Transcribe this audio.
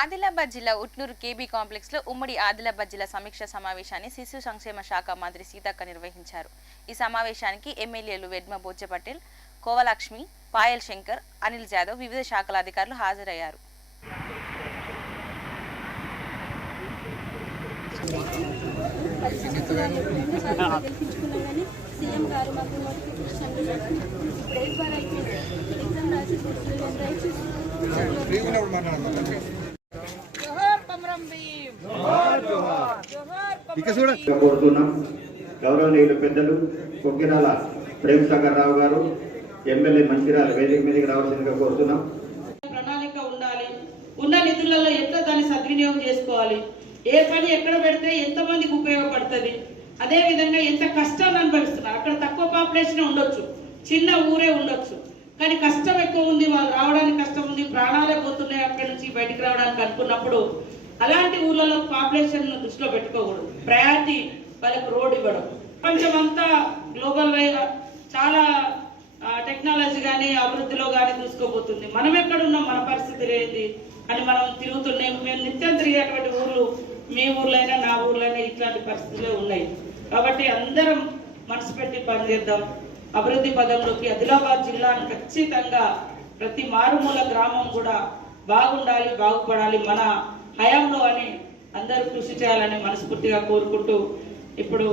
ఆదిలాబాద్ జిల్లా Utnoor KB complex లో ఉమ్మడి ఆదిలాబాద్ జిల్లా సమీక్ష సమావేశాన్ని శిశు సంక్షేమ శాఖ మంత్రి సీతక్క నిర్వహించారు. ఈ సమావేశానికి ఎమ్మెల్యేలు వెడ్మ బోచె పటేల్, కోవలక్ష్మి, పాయల్ శంకర్, అనిల్ జాదవ్, వివిధ శాఖల అధికారులు హాజరయ్యారు. గౌరవనీయులు పెద్దలు కొక్కిరాల ప్రేమసాగర్ రావు గారు ఎమ్మెల్యే మంచిర్యాల వేదిక మీదకి రావాల్సిందిగా కోరుతున్నాం. ప్రణాళిక ఉండాలి. ఉన్న నిధులలో ఎట్లా దాన్ని సద్వినియోగం చేసుకోవాలి, ఏ పని ఎక్కడ పెడితే ఎంతమందికి ఉపయోగపడుతుంది, అదే విధంగా ఎంత కష్టాన్ని అనుభవిస్తున్నారు. అక్కడ తక్కువ పాపులేషన్ ఉండొచ్చు, చిన్న ఊరే ఉండొచ్చు, కానీ కష్టం ఎక్కువ ఉంది, వాళ్ళు రావడానికి కష్టం ఉంది, ప్రాణాలే పోతున్నాయి అక్కడి నుంచి బయటికి రావడానికి అనుకున్నప్పుడు అలాంటి ఊర్లలో పాపులేషన్ దృష్టిలో పెట్టుకోకూడదు. ప్రయారిటీ వాళ్ళకి రోడ్ ఇవ్వడం. ప్రపంచం అంతా గ్లోబల్ వైగా చాలా టెక్నాలజీ కానీ అభివృద్ధిలో కానీ చూసుకోబోతుంది. మనం ఎక్కడున్నాం, మన పరిస్థితి ఏంటి అని మనం తిరుగుతున్నాం. మేము నిత్యం తిరిగేటువంటి ఊర్లు మీ ఊర్లైనా నా ఊర్లైనా ఇట్లాంటి పరిస్థితులే ఉన్నాయి. కాబట్టి అందరం మనసు పెట్టి పనిచేద్దాం. అభివృద్ధి పదంలోకి ఆదిలాబాద్ జిల్లాను ఖచ్చితంగా ప్రతి మారుమూల గ్రామం కూడా బాగుండాలి, బాగుపడాలి మన హయాంలో అని అందరూ కృషి చేయాలని మనస్ఫూర్తిగా కోరుకుంటూ ఇప్పుడు